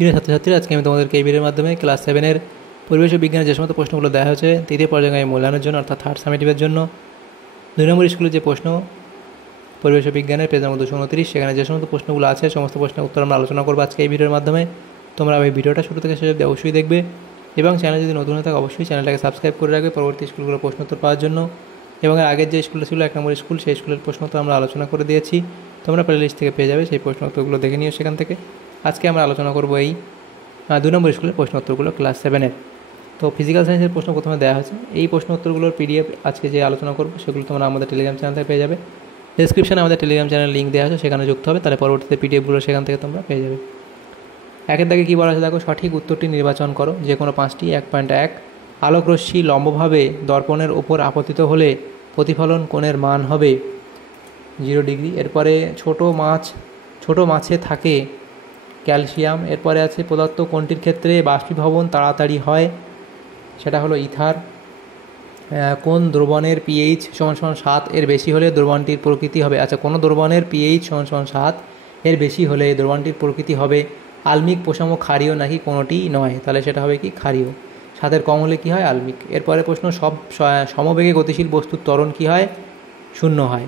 প্রিয় ছাত্রছাত্রীরা, আজকে আমি তোমাদেরকে এই ভিডিওর মাধ্যমে ক্লাস 7-এর পরিবেশ ও বিজ্ঞানের যে সমস্ত প্রশ্নগুলো দেওয়া হয়েছে তৃতীয় পর্যায়ে মূল্যায়নের জন্য অর্থাৎ থার্ড সামেটিভের জন্য 2 নম্বর স্কুলের যে প্রশ্ন পরিবেশ ও বিজ্ঞানের পেজ নম্বর 229, সেখানে যে সমস্ত প্রশ্নগুলো আছে সমস্ত প্রশ্নের উত্তর আমরা আলোচনা করবো আজকে এই ভিডিওর মাধ্যমে। তোমরা এই ভিডিওটা শুরু থেকে শেষ অবধি অবশ্যই দেখবে এবং চ্যানেল যদি নতুন হয়ে থাকে অবশ্যই চ্যানেলটাকে সাবস্ক্রাইব করে রাখবে পরবর্তী স্কুলগুলোর প্রশ্নোত্তর পাওয়ার জন্য। এবং আগের যে স্কুলটা ছিল 1 নম্বর স্কুল, সেই স্কুলের প্রশ্নোত্তর আমরা আলোচনা করে দিয়েছি, তোমরা প্লে লিস্ট থেকে পেয়ে যাবে, সেই প্রশ্নোত্তরগুলো দেখে নিও সেখান থেকে। আজকে আমরা আলোচনা করবো এই 2 নম্বর স্কুলের প্রশ্নোত্তরগুলো ক্লাস 7-এর। তো ফিজিক্যাল সায়েন্সের প্রশ্ন প্রথমে দেওয়া হয়েছে, এই প্রশ্নোত্তরগুলোর পিডিএফ আজকে যে আলোচনা করবো সেগুলো তোমরা আমাদের টেলিগ্রাম চ্যানেল থেকে পেয়ে যাবে। ডেসক্রিপশনে আমাদের টেলিগ্রাম চ্যানেল লিঙ্ক দেওয়া আছে, সেখানে যুক্ত হবে, তাহলে পরবর্তীতে পিডিএফগুলো সেখান থেকে তোমরা পেয়ে যাবে। একের দাগে কী বলা আছে দেখো, সঠিক উত্তরটি নির্বাচন করো যে কোনো 5টি। 1.1 আলোকরশ্মি লম্বভাবে দর্পণের ওপর আপতিত হলে প্রতিফলন কোণের মান হবে 0 ডিগ্রি। এরপরে ছোট মাছে থাকে ক্যালসিয়াম। এরপরে আছে পদার্থ কোনটির ক্ষেত্রে বাষ্পীভবন তাড়াতাড়ি হয়, সেটা হলো ইথার। কোন দ্রবণের পিএইচ = 7 এর বেশি হলে দ্রবণটির প্রকৃতি হবে, আচ্ছা কোনো দ্রবণের পিএইচ = 7 এর বেশি হলে দ্রবণটির প্রকৃতি হবে আলমিক, পোষামো, ক্ষারীয় নাকি কোনোটি নয়, তাহলে সেটা হবে কি ক্ষারীয়। 7-এর কম হলে কি হয় আলমিক। এরপরে প্রশ্ন, সব সমবেগে গতিশীল বস্তুর ত্বরণ কি হয় 0 হয়।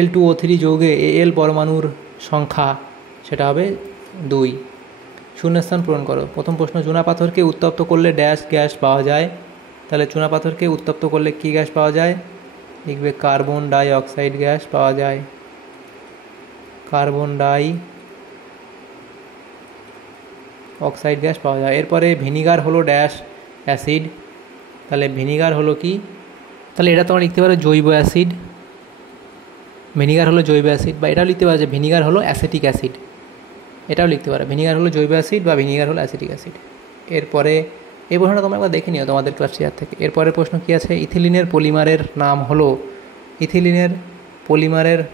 Al2O3 যৌগে Al পরমাণুর সংখ্যা সেটা হবে 2। শূন্যস্থান পূরণ করো। প্রথম প্রশ্ন, চুনাপাথরকে উত্তপ্ত করলে ড্যাশ গ্যাস পাওয়া যায়, তাহলে চুনাপাথরকে উত্তপ্ত করলে কী গ্যাস পাওয়া যায়, লিখবে কার্বন ডাই অক্সাইড গ্যাস পাওয়া যায়, কার্বন ডাই অক্সাইড গ্যাস পাওয়া যায়। এরপরে ভিনিগার হলো ড্যাশ অ্যাসিড, তাহলে ভিনিগার হলো কি, তাহলে এটা তোমরা লিখতে পারো জৈব অ্যাসিড, ভিনিগার হলো জৈব অ্যাসিড, বা এটাও লিখতে পারো যে ভিনিগার হলো অ্যাসিটিক অ্যাসিড, এটাও লিখতে পারো ভিনিগার হলো জৈব অ্যাসিড বা ভিনিগার হলো অ্যাসিটিক অ্যাসিড। এরপরে এই প্রশ্নটা তোমরা একবার দেখে নিও তোমাদের ক্লাস টিচার থেকে। এরপরের প্রশ্ন কী আছে, ইথিলিনের পলিমারের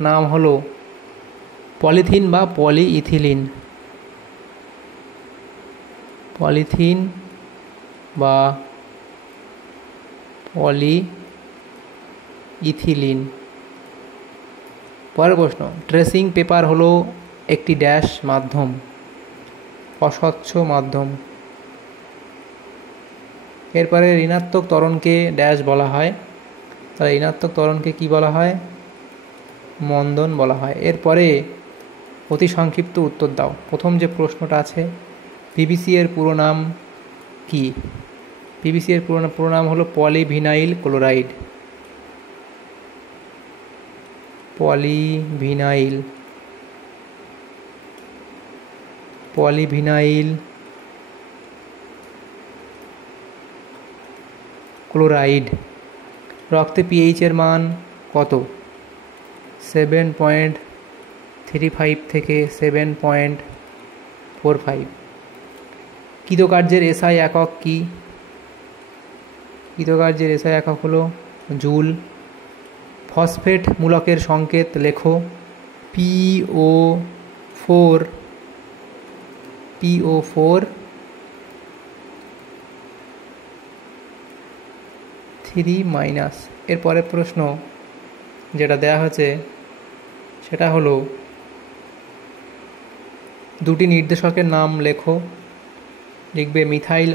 নাম হলো পলিথিন বা পলিইথিলিন, পলিথিন বা পলিইথিলিন। পরের প্রশ্ন, ট্রেসিং পেপার হলো একটি ড্যাশ মাধ্যম, অস্বচ্ছ মাধ্যম। এরপরে ঋণাত্মক ত্বরণকে ড্যাশ বলা হয়, তাহলে ঋণাত্মক ত্বরণকে কি বলা হয়, মন্দন বলা হয়। এরপরে অতি সংক্ষিপ্ত উত্তর দাও। প্রথম যে প্রশ্নটা আছে, পিভিসি এর পুরো নাম কি, পিভিসি এর পুরো নাম হলো পলিভিনাইল ক্লোরাইড, পলিভিনাইল ক্লোরাইড। রক্তে পিএইচ এর মান কত, 7.35 থেকে 7.45। কৃতকার্যের এসআই একক কি, কৃতকার্যের এসআই একক হলো জুল। ফসফেট মূলকের সংকেত লেখো, PO4 3-। এরপরে প্রশ্ন যেটা দেয়া হয়েছে সেটা হলো দুটি নির্দেশকের নাম লেখো, লিখবে মিথাইল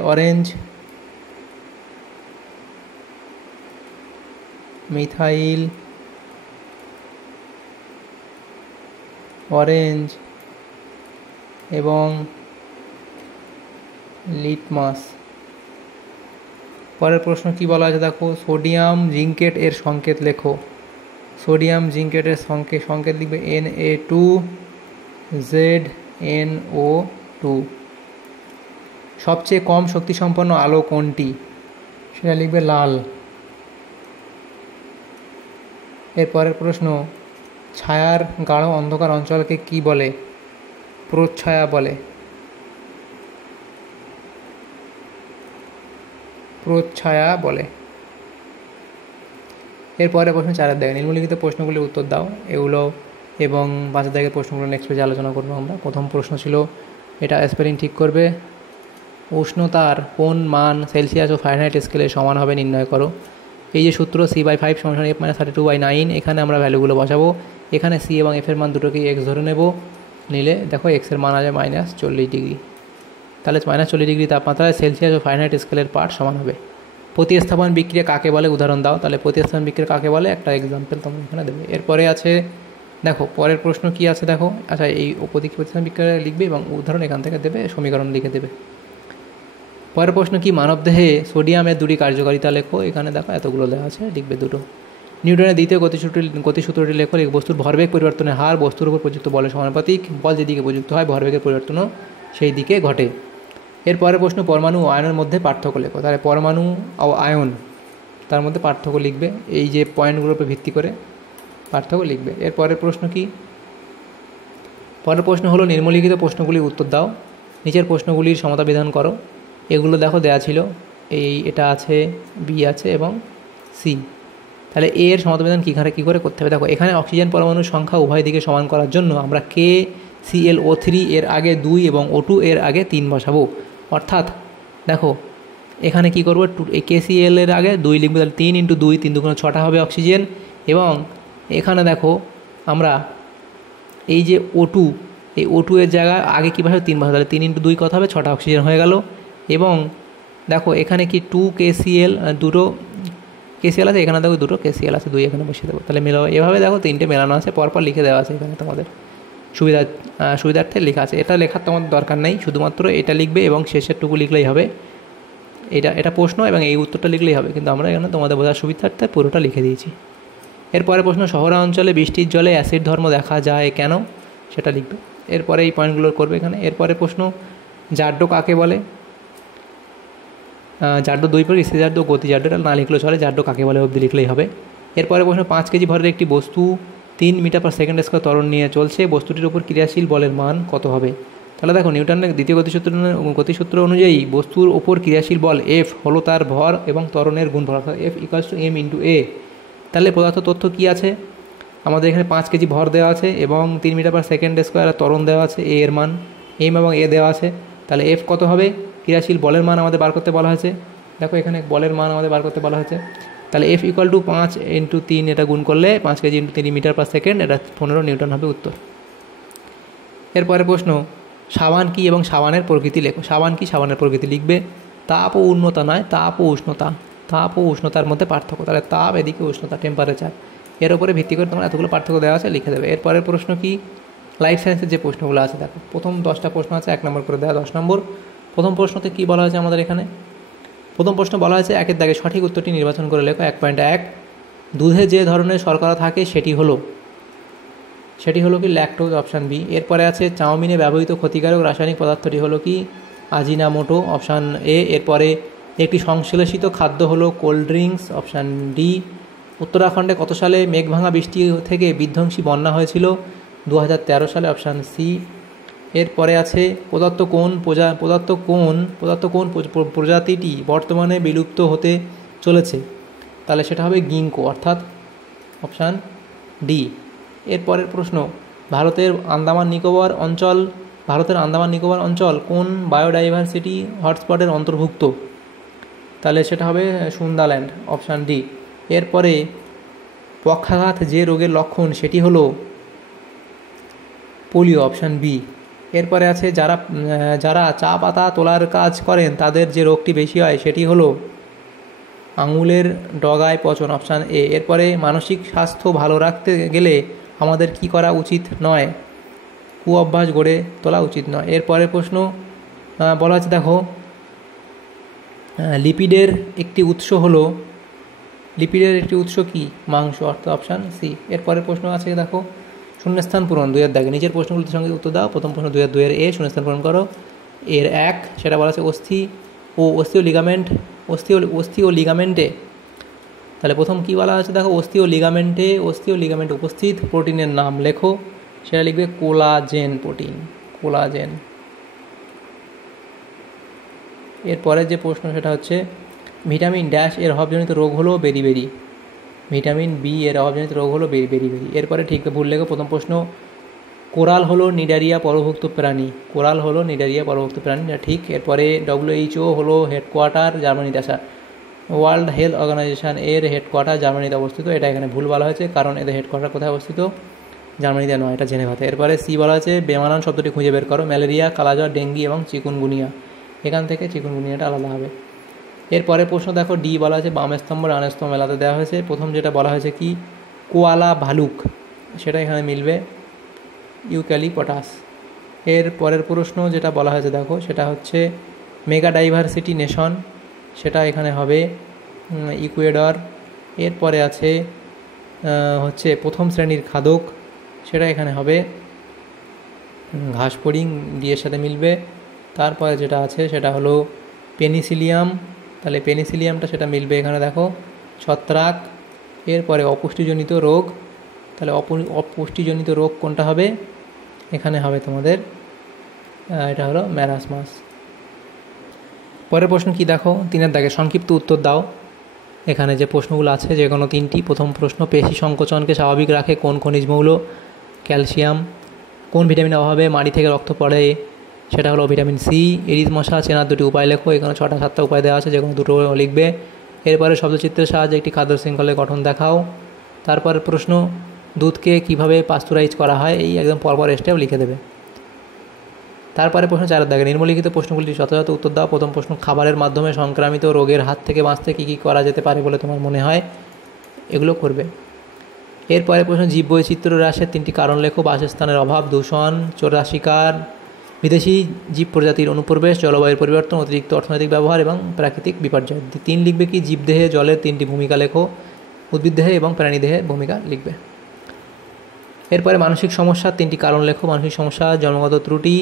অরেঞ্জ এবং লিটমাস। পরের প্রশ্ন কি বলা আছে দেখো, সোডিয়াম জিঙ্কেট এর সংকেত লেখো, সোডিয়াম জিঙ্কেটের সংকেত লিখবে Na2ZNO2। সবচেয়ে কম শক্তিসম্পন্ন আলো কোনটি, সেটা লিখবে লাল। এরপরের প্রশ্ন, ছায়ার গাঢ় অন্ধকার অঞ্চলকে কি বলে, প্রচ্ছায়া বলে, এরপরে প্রশ্ন 4 দাগে নিম্নলিখিত প্রশ্নগুলির উত্তর দাও এগুলো, এবং 5 দাগের প্রশ্নগুলো নেক্সট পেজে আলোচনা করবো আমরা। প্রথম প্রশ্ন ছিল, এটা স্পেলিং ঠিক করবে, উষ্ণতার কোন মান সেলসিয়াস ও ফারেনহাইট স্কেলে সমান হবে নির্ণয় করো। এই যে সূত্র C/5 = F-32/9, এখানে আমরা ভ্যালুগুলো বসাবো। এখানে C এবং F এর মান দুটোকেই x ধরে নেব, নিলে দেখো x এর মান আছে -40 ডিগ্রি। তাহলে -40 ডিগ্রি তাপমাত্রায় সেলসিয়াস ও ফারেনহাইট স্কেলের পাঠ সমান হবে। প্রতিস্থাপন বিক্রিয়া কাকে বলে উদাহরণ দাও। তাহলে প্রতিস্থাপন বিক্রিয়া কাকে বলে একটা এক্সাম্পল তোমরা এখানে দেবে। এরপরে আছে দেখো পরের প্রশ্ন কি আছে দেখো। আচ্ছা, এই প্রতিস্থাপন বিক্রিয়া লিখবে এবং উদাহরণ এখান থেকে দেবে, সমীকরণ লিখে দেবে। পরের প্রশ্ন কি, মানবদেহে সোডিয়ামের দুটি কার্যকারিতা লেখো। এখানে দেখো এতগুলো দেওয়া আছে, লিখবে দুটো। নিউটনের দ্বিতীয় গতিসূত্রটি লেখো। বস্তুর ভরবেগ পরিবর্তনের হার বস্তুর উপর প্রযুক্ত বলের সমানুপাতিক। বল যেদিকে প্রযুক্ত হয় ভরবেগের পরিবর্তনও সেই দিকে ঘটে। এরপরের প্রশ্ন, পরমাণু ও আয়নের মধ্যে পার্থক্য লেখো। তাহলে পরমাণু ও আয়ন তার মধ্যে পার্থক্য লিখবে, এই যে পয়েন্টগুলোর উপর ভিত্তি করে পার্থক্য লিখবে। এরপরের প্রশ্ন কি, পরের প্রশ্ন হলো নিম্নলিখিত প্রশ্নগুলির উত্তর দাও। নিচের প্রশ্নগুলির সমতা বিধান করো। এগুলো দেখো দেয়া ছিল, এটা আছে, বি আছে এবং সি। তাহলে এ এর সমতা বিধান কী করে করতে হবে দেখো। এখানে অক্সিজেন পরমাণুর সংখ্যা উভয় দিকে সমান করার জন্য আমরা KClO3 এর আগে 2 এবং O2 এর আগে 3 বসাবো। অর্থাৎ দেখো এখানে কি করবো, এই KCl এর আগে 2 লিখবো, তাহলে 3 × 2 3 × 6টা হবে অক্সিজেন। এবং এখানে দেখো আমরা এই যে O2, এই O2 এর জায়গায় আগে কী বসাবো, 3 বসাবো, তাহলে 3 × 2 কত হবে, 6টা অক্সিজেন হয়ে গেল। এবং দেখো এখানে কি 2 KCl, দুটো KCl আছে, এখানে দেখো দুটো KCl আছে, 2 এখানে বসিয়ে দেবো। তাহলে মেলাবো, এভাবে দেখো 3টে মেলানো আছে, পরপর লিখে দেওয়া আছে এখানে তোমাদের সুবিধার্থে লেখা আছে। এটা লেখার তোমাদের দরকার নেই, শুধুমাত্র এটা লিখবে এবং শেষেরটুকু লিখলেই হবে। এটা প্রশ্ন এবং এই উত্তরটা লিখলেই হবে, কিন্তু আমরা এখানে তোমাদের বোঝার সুবিধার্থে পুরোটা লিখে দিয়েছি। এরপরে প্রশ্ন, শহরাঞ্চলে বৃষ্টির জলে অ্যাসিড ধর্ম দেখা যায় কেন, সেটা লিখবে। এরপরে এই পয়েন্টগুলো করবে এখানে। এরপরে প্রশ্ন, জাড্য কাকে বলে। জাড্য 2 প্রকার, স্থির জাড্য, গতি জাড্য, এটা না লিখলেও চলে, জাড্য কাকে বলে অবধি লিখলেই হবে। এরপরে প্রশ্ন, 5 কেজি ভরের একটি বস্তু 3 মিটার/সেকেন্ড স্কয়ার ত্বরণ নিয়ে চলছে, বস্তুটির উপর ক্রিয়াশীল বলের মান কত হবে। তাহলে দেখো নিউটনের দ্বিতীয় গতিসূত্র অনুযায়ী বস্তুর ওপর ক্রিয়াশীল বল F হলো তার ভর এবং ত্বরণের গুণফল, অর্থাৎ F = m × a। তাহলে পদার্থ তথ্য কী আছে, আমাদের এখানে 5 কেজি ভর দেওয়া আছে এবং 3 মিটার/সেকেন্ড স্কয়ার ত্বরণ দেওয়া আছে, a এর মান m এবং a দেওয়া আছে। তাহলে F কত হবে, ক্রিয়াশীল বলের মান আমাদের বার করতে বলা হয়েছে। দেখো এখানে বলের মান আমাদের বার করতে বলা হয়েছে। তাহলে F = 5 × 3, এটা গুণ করলে 5 কেজি × 3 মিটার/সেকেন্ড, এটা 15 নিউটন হবে উত্তর। এরপরে প্রশ্ন, সাবান কি এবং সাবানের প্রকৃতি লেখো। সাবান কি, সাবানের প্রকৃতি লিখবে। তাপ ও উষ্ণতা নয়, তাপ ও উষ্ণতা, তাপ ও উষ্ণতার মধ্যে পার্থক্য। তাহলে তাপ, এদিকে উষ্ণতা, টেম্পারেচার, এর উপরে ভিত্তি করে তোমার এতগুলো পার্থক্য দেওয়া আছে, লিখে দেবে। এরপরের প্রশ্ন কি, লাইফ সায়েন্সের যে প্রশ্নগুলো আছে দেখো, প্রথম 10টা প্রশ্ন আছে, 1 নম্বর করে দেওয়া, 10 নম্বর। প্রথম প্রশ্নতে কী বলা হয়েছে আমাদের এখানে, প্রথম প্রশ্ন বলা হয়েছে 1-এর দাগে সঠিক উত্তরটি নির্বাচন করে লেখো। 1.1, দুধে যে ধরনের শর্করা থাকে সেটি হলো কি, ল্যাকটোজ, অপশান বি। এরপরে আছে চাউমিনে ব্যবহৃত ক্ষতিকারক রাসায়নিক পদার্থটি হলো কি, আজিনামোটো, অপশান এ। এরপরে একটি সংশ্লেষিত খাদ্য হলো কোল্ড ড্রিঙ্কস, অপশান ডি। উত্তরাখণ্ডে কত সালে মেঘভাঙা বৃষ্টি থেকে বিধ্বংসী বন্যা হয়েছিল, 2013 সালে, অপশান সি। এরপরে আছে পদার্থ কোন প্রজাতিটি বর্তমানে বিলুপ্ত হতে চলেছে। তাহলে সেটা হবে গিঙ্কো, অর্থাৎ অপশান ডি। এরপরের প্রশ্ন, ভারতের আন্দামান নিকোবর অঞ্চল কোন বায়োডাইভার্সিটি হটস্পটের অন্তর্ভুক্ত। তাহলে সেটা হবে সুন্দাল্যান্ড, অপশান ডি। এরপরে পক্ষাঘাত যে রোগের লক্ষণ সেটি হলো পোলিও, অপশান বি। এরপরে আছে যারা চা পাতা তোলার কাজ করেন তাদের যে রোগটি বেশি হয় সেটি হলো আঙুলের ডগায় পচন, অপশান এ। এরপরে মানসিক স্বাস্থ্য ভালো রাখতে গেলে আমাদের কি করা উচিত নয়, কুঅভ্যাস গড়ে তোলা উচিত নয়। এরপরের প্রশ্ন বলা আছে দেখো, লিপিডের একটি উৎস কি, মাংস, অর্থাৎ অপশান সি। এরপরের প্রশ্ন আছে দেখো, শূন্যস্থান পূরণ 2-এর দাগে, নিজের প্রশ্নগুলির সঙ্গে উত্তর দাও। প্রথম প্রশ্ন 2-এর এ, শূন্যস্থান পূরণ করো। এর 1, সেটা বলা আছে অস্থি ও লিগামেন্টে। তাহলে প্রথম কি বলা আছে দেখো, অস্থি ও লিগামেন্টে উপস্থিত প্রোটিনের নাম লেখো। সেটা লিখবে কোলাজেন প্রোটিন, কোলাজেন। এরপরের যে প্রশ্ন সেটা হচ্ছে, ভিটামিন ড্যাশ এর অভাবজনিত রোগ হলো বেরি। ভিটামিন বি এর অভাবজনিত রোগ হলো বেরি। এরপরে ঠিক ভুল লেখো। প্রথম প্রশ্ন, কোরাল হলো নিডারিয়া পরভুক্ত প্রাণী, এটা ঠিক। এরপরে WHO হলো হেডকোয়ার্টার জার্মানিতে আসা, ওয়ার্ল্ড হেলথ অর্গানাইজেশন এর হেডকোয়ার্টার জার্মানিতে অবস্থিত, এটা এখানে ভুল বলা হয়েছে, কারণ এদের হেডকোয়ার্টার কোথায় অবস্থিত, জার্মানিতে নয়, এটা জেনেভাতে। এরপরে সি বলা হয়েছে বেমানান শব্দটি খুঁজে বের করো, ম্যালেরিয়া, কালাজ্বর, ডেঙ্গি এবং চিকুনগুনিয়া। এখান থেকে চিকুনগুনিয়াটা আলাদা হবে। এরপরে প্রশ্ন দেখো, ডি বলা হয়েছে বাম স্তম্ভ ডান স্তম্ভ মেলাতে দেওয়া হয়েছে। প্রথম যেটা বলা হয়েছে কি কোয়ালা ভালুক, সেটা এখানে মিলবে ইউক্যালিপটাস। এর পরের প্রশ্ন যেটা বলা হয়েছে দেখো, সেটা হচ্ছে মেগা ডাইভার্সিটি নেশন, সেটা এখানে হবে ইকুয়েডর। এরপরে আছে হচ্ছে প্রথম শ্রেণীর খাদক, সেটা এখানে হবে ঘাসফড়িং, ডিয়ের সাথে মিলবে। তারপরে যেটা আছে সেটা হলো পেনিসিলিয়াম, তাহলে পেনিসিলিয়ামটা সেটা মিলবে এখানে দেখো ছত্রাক। এরপরে অপুষ্টিজনিত রোগ, তাহলে অপুষ্টিজনিত রোগ কোনটা হবে, এখানে হবে তোমাদের এটা হলো ম্যারাসমাস। পরের প্রশ্ন কি দেখো, 3 দাগে সংক্ষিপ্ত উত্তর দাও। এখানে যে প্রশ্নগুলো আছে যে কোনো 3টি। প্রথম প্রশ্ন, পেশি সংকোচনকে স্বাভাবিক রাখে কোন খনিজ মৌল, ক্যালসিয়াম। কোন ভিটামিনের অভাবে মাড়ি থেকে রক্ত পড়ে, সেটা হলো ভিটামিন সি। এরিস মশা চেনার 2টি উপায় লেখো, এখানে 6টা-7টা উপায় দেওয়া আছে, যে কোনো 2টো লিখবে। এরপরে শব্দচিত্রের সাহায্যে একটি খাদ্য শৃঙ্খলের গঠন দেখাও। তারপরে প্রশ্ন, দুধকে কিভাবে পাস্তুরাইজ করা হয়, এই একদম পরপর স্টেপ লিখে দেবে। তারপরে প্রশ্ন 4 দাগে নিম্নলিখিত প্রশ্নগুলির যথাযথ উত্তর দাও। প্রথম প্রশ্ন, খাবারের মাধ্যমে সংক্রামিত রোগের হাত থেকে বাঁচতে কী কী করা যেতে পারে বলে তোমার মনে হয়, এগুলো করবে। এরপরে প্রশ্ন, জীববৈচিত্র্য হ্রাসের 3টি কারণ লেখো, বাসস্থানের অভাব, দূষণ, চোরা শিকার, বিদেশি জীব প্রজাতির অনুপ্রবেশ, জলবায়ুর পরিবর্তন, অতিরিক্ত অর্থনৈতিক ব্যবহার এবং প্রাকৃতিক বিপর্যয়। 3 লিখবে কি জীবদেহে জলের 3টি ভূমিকা লেখো, উদ্ভিদদেহে এবং প্রাণীদেহে ভূমিকা লিখবে। এরপরে মানসিক সমস্যার 3টি কারণ লেখো, মানসিক সমস্যা, জন্মগত ত্রুটি,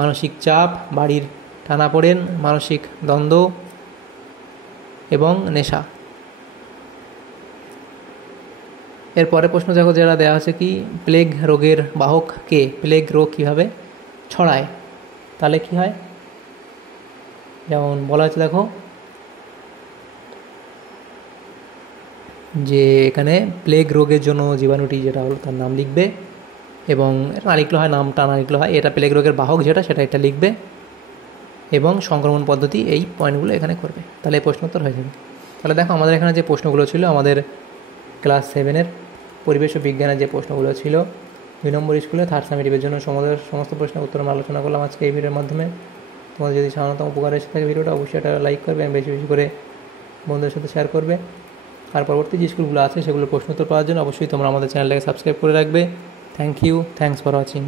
মানসিক চাপ, বাড়ির টানাপোড়েন, মানসিক দ্বন্দ্ব এবং নেশা। এরপরে প্রশ্ন দেখো যারা দেওয়া আছে কি প্লেগ রোগের বাহক কে, প্লেগ রোগ কীভাবে ছড়ায়, তাহলে কি হয়, যেমন বলা হচ্ছে দেখো যে এখানে প্লেগ রোগের জন্য জীবাণুটি যেটা হলো তার নাম লিখবে, এবং না লিখলে হয়, নামটা না লিখলে হয়, এটা প্লেগ রোগের বাহক যেটা সেটা এটা লিখবে, এবং সংক্রমণ পদ্ধতি, এই পয়েন্টগুলো এখানে করবে, তাহলে এই প্রশ্ন উত্তর হয়ে যাবে। তাহলে দেখো আমাদের এখানে যে প্রশ্নগুলো ছিল, আমাদের ক্লাস 7-এর পরিবেশ ও বিজ্ঞানের যে প্রশ্নগুলো ছিল 2 নম্বর স্কুলে 3rd সামেটিভের জন্য সমস্ত প্রশ্নের উত্তর আমরা আলোচনা করলাম আজকে এই ভিডিওর মাধ্যমে। তোমাদের যদি সাধারণতম উপকার এসে থাকে ভিডিওটা, অবশ্যই এটা লাইক করবে এবং বেশি বেশি করে বন্ধুদের সাথে শেয়ার করবে। আর পরবর্তী যে স্কুলগুলো আছে সেগুলো প্রশ্ন উত্তর পাওয়ার জন্য অবশ্যই তোমরা আমাদের চ্যানেলটাকে সাবস্ক্রাইব করে রাখবে। Thank you, thanks for watching.